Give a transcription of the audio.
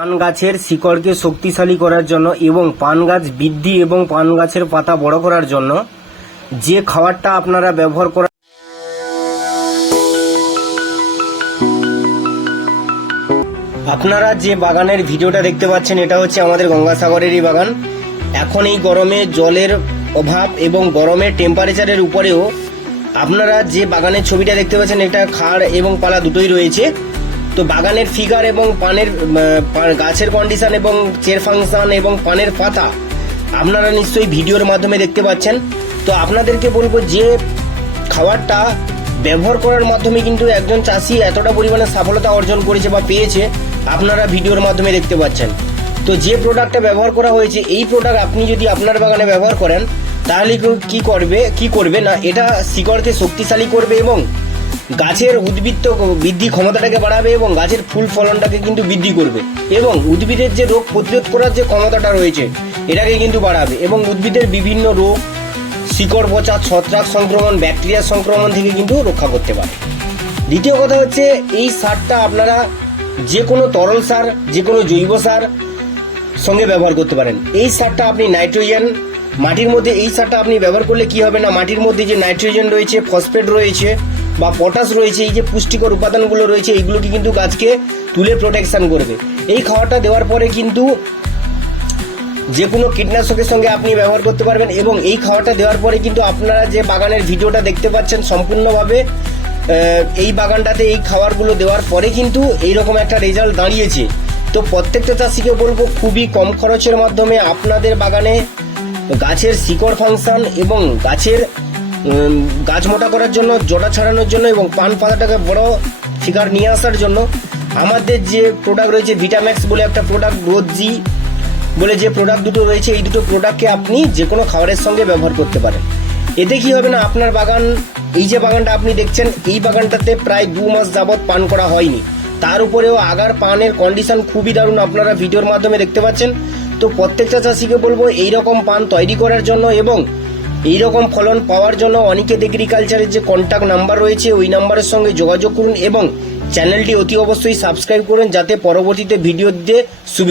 পান গাছের শিকড়কে শক্তিশালী করার জন্য এবং পান গাছ বৃদ্ধি এবং পান গাছের পাতা বড় করার জন্য যে খাবারটা আপনারা ব্যবহার করা আপনারা যে বাগানের ভিডিওটা দেখতে পাচ্ছেন, এটা হচ্ছে আমাদের গঙ্গাসাগরেরই বাগান। এখন এই গরমে জলের অভাব এবং গরমে টেম্পারেচারের উপরেও আপনারা যে বাগানের ছবিটা দেখতে পাচ্ছেন, এটা খাড় এবং পালা দুটোই রয়েছে। তো বাগানের ফিগার এবং পানের গাছের কন্ডিশন এবং চের ফাংশন এবং পানের পাতা আপনারা নিশ্চয়ই ভিডিওর মাধ্যমে দেখতে পাচ্ছেন। তো আপনাদেরকে বলব যে খাবারটা ব্যবহার করার মাধ্যমে কিন্তু একজন চাষি এতটা পরিমাণে সফলতা অর্জন করেছে বা পেয়েছে, আপনারা ভিডিওর মাধ্যমে দেখতে পাচ্ছেন। তো যে প্রোডাক্টটা ব্যবহার করা হয়েছে, এই প্রোডাক্ট আপনি যদি আপনার বাগানে ব্যবহার করেন, তাহলে কি- করবে, কি করবে না, এটা শিকড়কে শক্তিশালী করবে এবং গাছের উদ্বৃত্ত বৃদ্ধি ক্ষমতাটাকে বাড়াবে এবং গাছের ফুল ফলনটাকে কিন্তু বৃদ্ধি করবে। এবং উদ্ভিদের যে রোগ প্রতিরোধ করার যে ক্ষমতাটা রয়েছে, এটাকে কিন্তু বাড়াবে। এবং উদ্ভিদের বিভিন্ন রোগ, শিকড় পচা, ছত্রাক সংক্রমণ, ব্যাকটেরিয়া সংক্রমণ থেকে কিন্তু রক্ষা করতে পারে। দ্বিতীয় কথা হচ্ছে, এই সারটা আপনারা যে কোনো তরল সার, যে কোনো জৈব সার সঙ্গে ব্যবহার করতে পারেন। এই সারটা আপনি নাইট্রোজেন, মাটির মধ্যে এই সারটা আপনি ব্যবহার করলে কি হবে না? মাটির মধ্যে যে নাইট্রোজেন রয়েছে, ফসফেট রয়েছে বা পটাশ রয়েছে, এই যে পুষ্টিকর উপাদানগুলো রয়েছে, এইগুলোকে কিন্তু গাছকে তুলে প্রোটেকশন করবে। এই খাওয়াটা দেওয়ার পরে কিন্তু যে কোনো কীটনাশকের সঙ্গে আপনি ব্যবহার করতে পারবেন এবং এই খাওয়াটা দেওয়ার পরে কিন্তু আপনারা যে বাগানের ভিডিওটা দেখতে পাচ্ছেন সম্পূর্ণভাবে এই বাগানটাতে এই খাবারগুলো দেওয়ার পরে কিন্তু এইরকম একটা রেজাল্ট দাঁড়িয়েছে। তো প্রত্যেকটা চাষিকে বলব, খুবই কম খরচের মাধ্যমে আপনাদের বাগানে গাছের শিকড় ফাংশন এবং গাছের গাছ মোটা করার জন্য জটা ছাড়ানোর জন্য এবং পান পাতাটাকে বড় ফিগার নিয়ে আসার জন্য আমাদের যে প্রোডাক্ট রয়েছে ভিটাম্যাক্স বলে একটা প্রোডাক্ট গ্রোথ জি বলে যে প্রোডাক্ট দুটো রয়েছে, এই দুটো প্রোডাক্টকে আপনি যে কোনো খাবারের সঙ্গে ব্যবহার করতে পারেন। এতে কি হবে না, আপনার বাগান, এই যে বাগানটা আপনি দেখছেন, এই বাগানটাতে প্রায় দু মাস যাবৎ পান করা হয়নি। তার উপরেও আগার পানের কন্ডিশন খুবই দারুণ, আপনারা ভিডিওর মাধ্যমে দেখতে পাচ্ছেন। তো প্রত্যেকটা চাষিকে বলব এই রকম পান তৈরি করার জন্য এবং এই রকম ফলন পাওয়ার জন্য অনিকেত এগ্রিকালচারের যে কন্ট্যাক্ট নাম্বার রয়েছে, ওই নাম্বারের সঙ্গে যোগাযোগ করুন এবং চ্যানেলটি অতি অবশ্যই সাবস্ক্রাইব করুন যাতে পরবর্তীতে ভিডিও দিয়ে সুবিধা